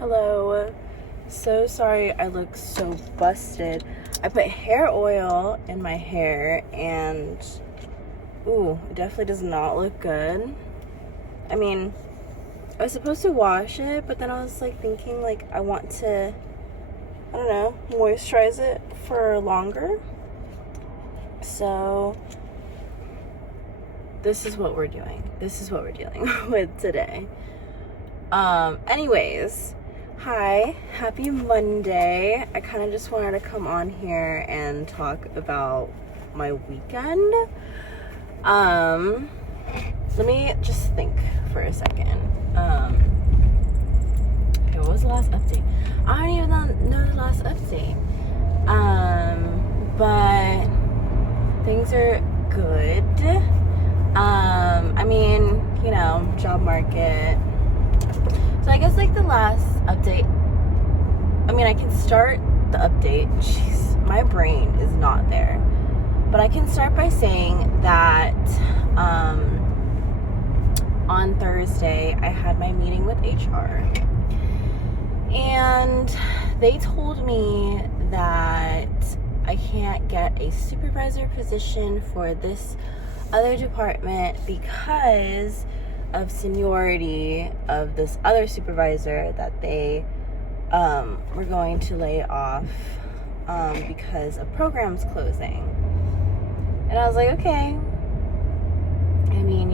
Hello. So sorry I look so busted. I put hair oil in my hair and it definitely does not look good. I mean, I was supposed to wash it, but then I was thinking I want to, I don't know, moisturize it for longer. So this is what we're doing. This is what we're dealing with today. Anyways, hi, happy Monday. I kind of just wanted to come on here and talk about my weekend. Let me just think for a second. Okay, what was the last update? I don't even know the last update. But things are good. I mean, job market. So I guess the last update, I can start the update. Jeez, my brain is not there. But I can start by saying that on Thursday I had my meeting with HR. And they told me that I can't get a supervisor position for this other department because of seniority of this other supervisor that they were going to lay off because a program's closing. And I was like, okay. I mean,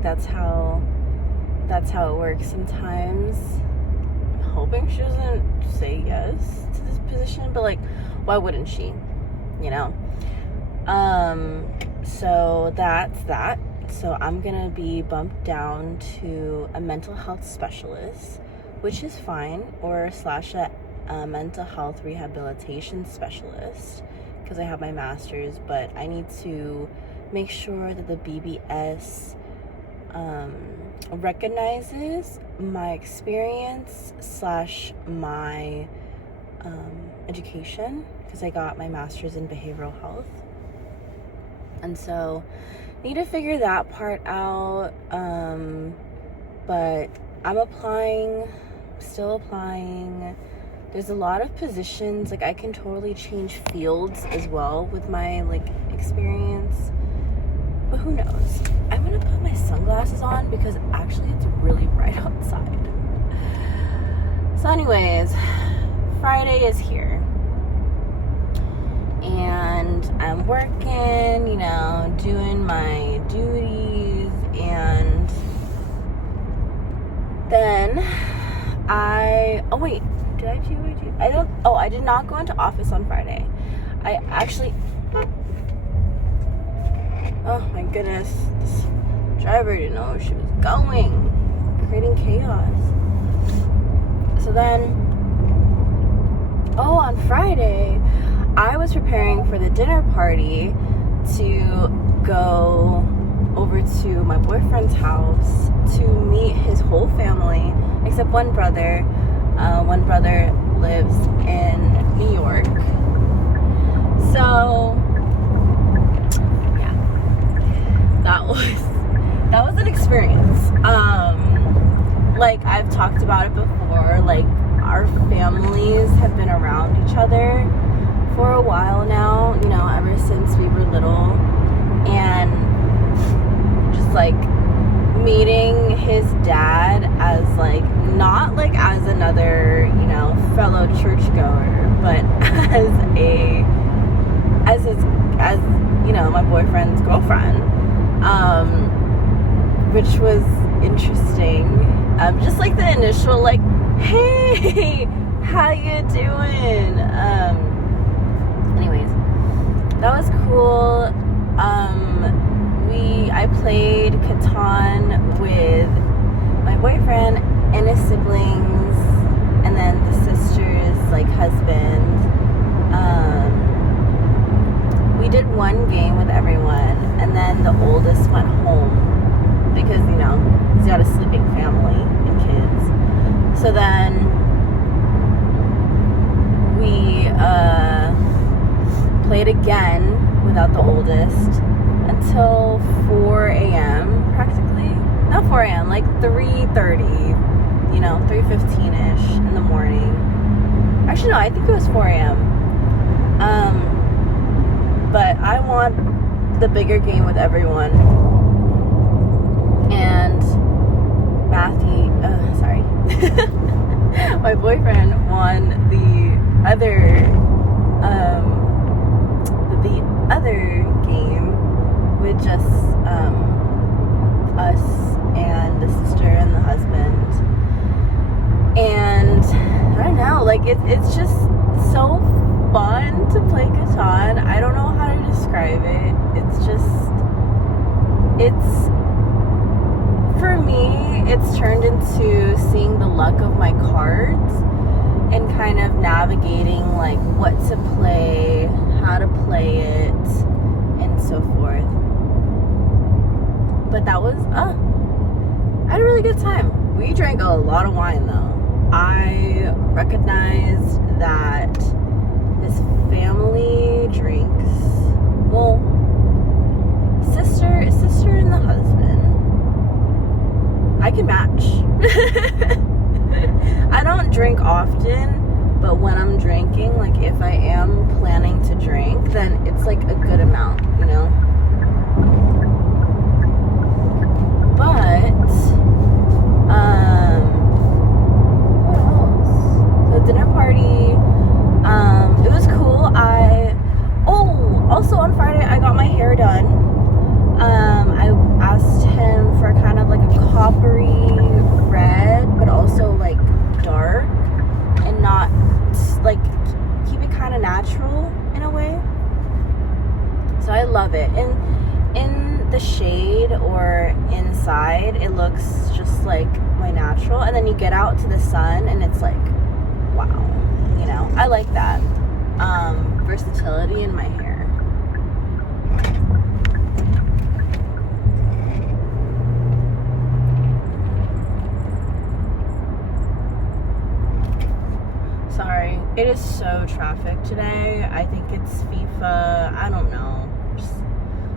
that's how it works sometimes. I'm hoping she doesn't say yes to this position, but why wouldn't she? So that's that. So I'm gonna be bumped down to a mental health specialist, which is fine, or / a mental health rehabilitation specialist, because I have my master's, but I need to make sure that the BBS recognizes my experience / my education, because I got my master's in behavioral health. And so need to figure that part out, but I'm still applying. There's a lot of positions, I can totally change fields as well with my experience, but who knows. I'm gonna put my sunglasses on because actually it's really bright outside. So anyways, Friday is here and I'm working, doing my duties, and then I did not go into office on Friday. Oh my goodness, this driver didn't know where she was going, creating chaos. So then, on Friday, I was preparing for the dinner party to go over to my boyfriend's house to meet his whole family, except one brother. One brother lives in New York. So, yeah, that was an experience. I've talked about it before, our families have been around each other for a while now, ever since we were little, and just meeting his dad as not as another fellow churchgoer, but as my boyfriend's girlfriend, which was interesting. Just the initial hey, how you doing? Anyways, that was cool. I played Catan with my boyfriend and his siblings, and then the sister's husband. We did one game with everyone, and then the oldest went home because he's got a sleeping family and kids. So then we played again without the oldest until 4 a.m. practically. Not 4 a.m., 3:30, 3:15-ish in the morning. Actually, no, I think it was 4 a.m. But I want the bigger game with everyone. And Matthew, sorry. My boyfriend won the other game with just us and the sister and the husband. And I don't know, like it's just so fun to play Catan. I don't know how to describe it. For me, it's turned into seeing the luck of my cards and kind of navigating like what to play, how to play it, and so forth. But that was, I had a really good time. We drank a lot of wine though. I recognized that his family drinks, well, sister and the husband. I can match. I don't drink often, but when I'm drinking, like if I am planning to drink, then it's like a good amount, you know? But, what else? The dinner party, it was cool. Also on Friday, I got my hair done. I asked him for kind of like a coppery red, but also like dark, and not like keep it kind of natural in a way. So I love it. And in the shade or inside, it looks just like my natural, and then you get out to the sun and it's like, wow, you know, I like that versatility in my hair. Sorry, it is so traffic today. I think it's FIFA. I don't know. Just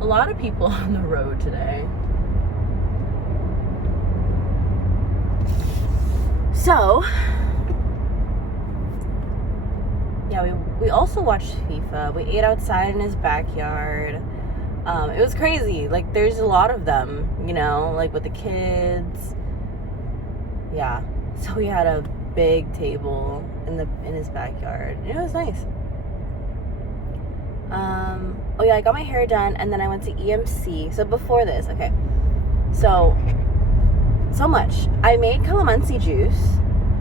a lot of people on the road today. So, yeah, we also watched FIFA. We ate outside in his backyard. It was crazy. Like, there's a lot of them, you know, like with the kids. Yeah. So we had a big table in his backyard. It was nice. Oh yeah, I got my hair done and then I went to EMC. So before this, okay. So much. I made calamansi juice.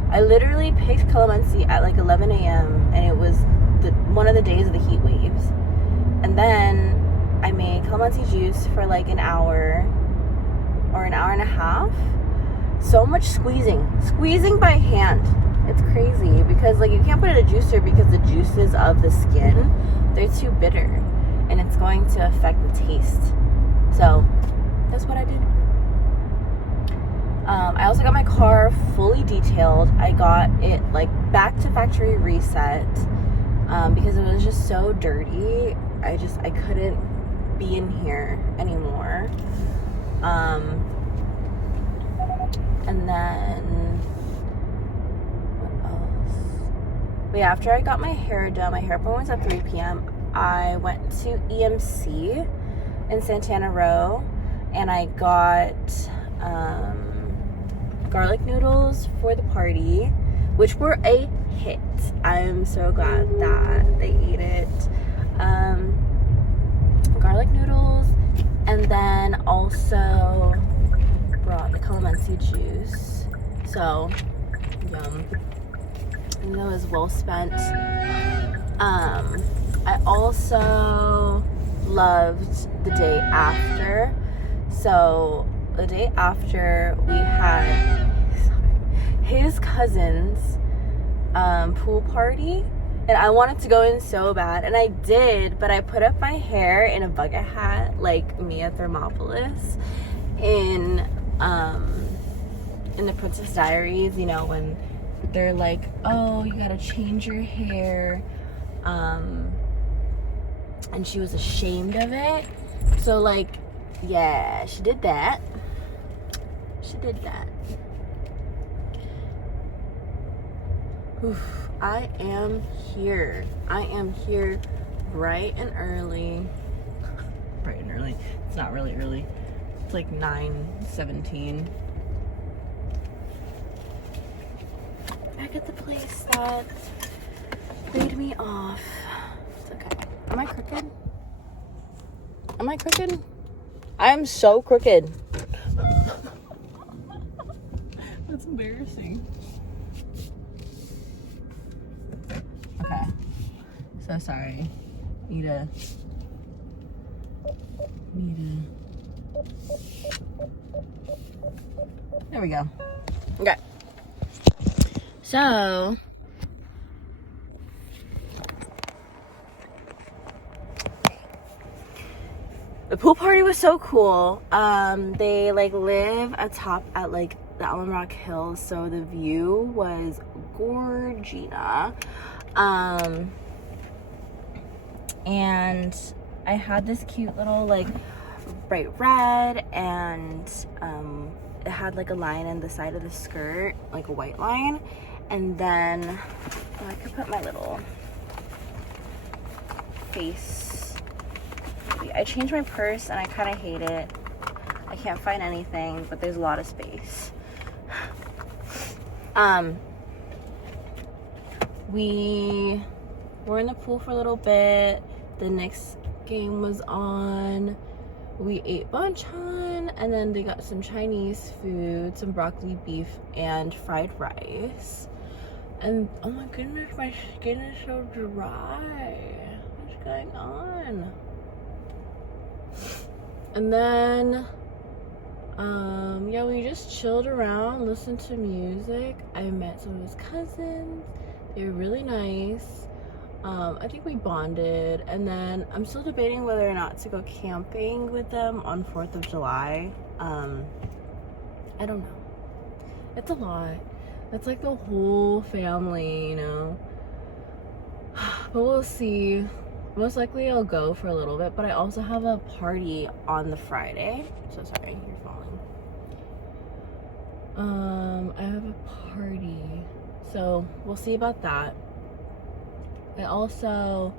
I literally picked calamansi at like 11 a.m. and it was one of the days of the heat waves. And then I made calamansi juice for like an hour or an hour and a half. So much squeezing by hand. It's crazy because like you can't put it in a juicer because the juices of the skin, they're too bitter and it's going to affect the taste. So that's what I did. I also got my car fully detailed. I got it like back to factory reset because it was just so dirty. I couldn't be in here anymore. And then what else? But yeah, after I got my hair done, my hair appointment was at 3 p.m. I went to EMC in Santana Row and I got garlic noodles for the party, which were a hit. I'm so glad that they ate it. Garlic noodles, and then also brought the calamansi juice. So yum. And it was well spent. I also loved the day after. So the day after, we had his cousin's pool party, and I wanted to go in so bad, and I did, but I put up my hair in a bucket hat like Mia Thermopolis in the Princess Diaries, you know, when they're like, oh, you gotta change your hair, and she was ashamed of it. So like, yeah, she did that. Oof, I am here. I am here bright and early. Bright and early. It's not really early. It's like 9:17. Back at the place that laid me off. It's okay. Am I crooked? Am I crooked? I am so crooked. That's embarrassing. Okay. So sorry. Need a. There we go. Okay. So. The pool party was so cool. They like live atop at like the Alum Rock Hills, so the view was gorgina. And I had this cute little like bright red, and it had like a line in the side of the skirt, like a white line. And then I could put my little face. I changed my purse and I kind of hate it. I can't find anything, but there's a lot of space. We were in the pool for a little bit. The next game was on. We ate banchan, and then they got some Chinese food, some broccoli beef, and fried rice. And oh my goodness, my skin is so dry. What's going on? And then yeah, we just chilled around, listened to music. I met some of his cousins. They were really nice. I think we bonded, and then I'm still debating whether or not to go camping with them on 4th of July. I don't know. It's a lot. It's like the whole family, you know. But we'll see. Most likely I'll go for a little bit, but I also have a party on the Friday. So sorry, you're falling. I have a party, so we'll see about that. I also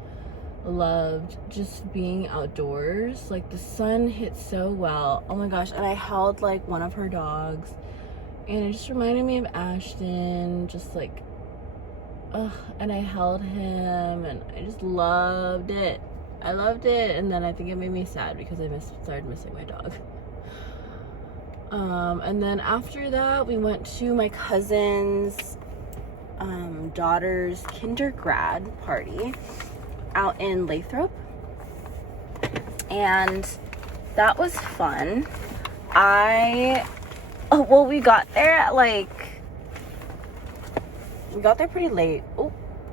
loved just being outdoors. Like the sun hit so well. Oh my gosh, and I held like one of her dogs, and it just reminded me of Ashton, just like and I held him, and I just loved it. I loved it, and then I think it made me sad because I started missing my dog. And then after that, we went to my cousin's daughter's kindergrad party out in Lathrop, and that was fun. We got there at we got there pretty late.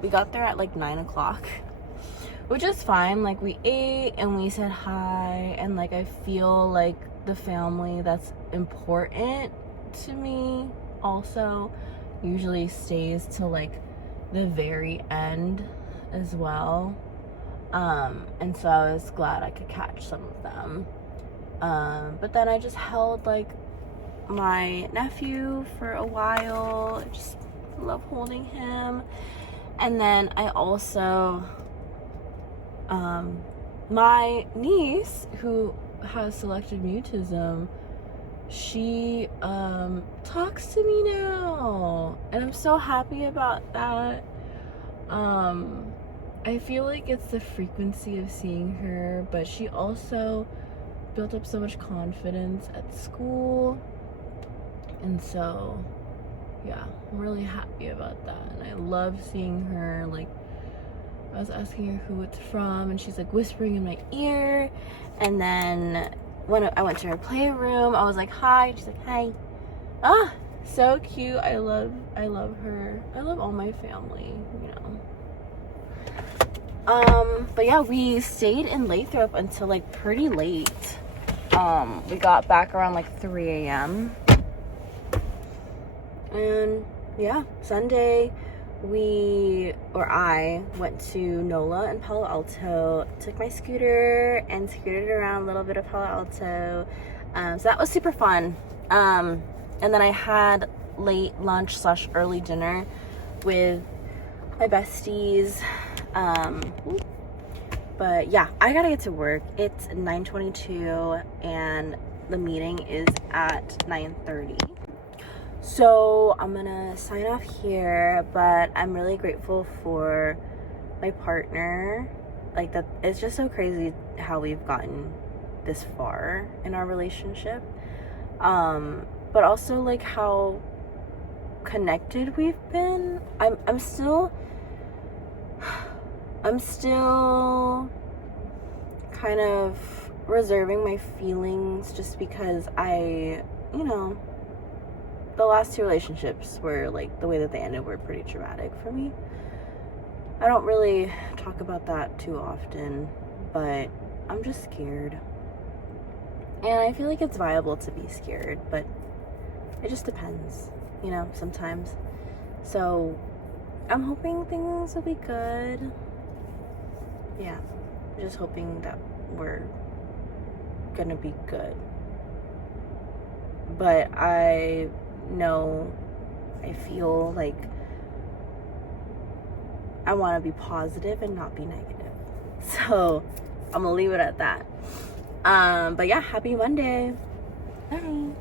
We got there at like 9 o'clock, which is fine. Like we ate and we said hi, and like I feel like the family that's important to me also usually stays till like the very end as well. And so I was glad I could catch some of them. But then I just held like my nephew for a while. I just love holding him. And then I also my niece, who has selective mutism, she talks to me now, and I'm so happy about that. I feel like it's the frequency of seeing her, but she also built up so much confidence at school, and so yeah, I'm really happy about that. And I love seeing her. Like, I was asking her who it's from, and she's like whispering in my ear. And then when I went to her playroom, I was like, hi. She's like, hi. Ah, so cute. I love her. I love all my family, you know. But yeah, we stayed in Lathrop until like pretty late. We got back around like 3 a.m. And yeah, Sunday I went to NOLA in Palo Alto, took my scooter and scooted around a little bit of Palo Alto. So that was super fun. And then I had late lunch / early dinner with my besties. But yeah, I gotta get to work. It's 9:22 and the meeting is at 9:30. So I'm gonna sign off here, but I'm really grateful for my partner. Like, that, it's just so crazy how we've gotten this far in our relationship. But also like how connected we've been. I'm still kind of reserving my feelings, just because the last two relationships were, like, the way that they ended were pretty traumatic for me. I don't really talk about that too often, but I'm just scared. And I feel like it's viable to be scared, but it just depends, sometimes. So I'm hoping things will be good. Yeah, I'm just hoping that we're gonna be good. But I feel like I want to be positive and not be negative. So I'm gonna leave it at that. But yeah, happy Monday. Bye.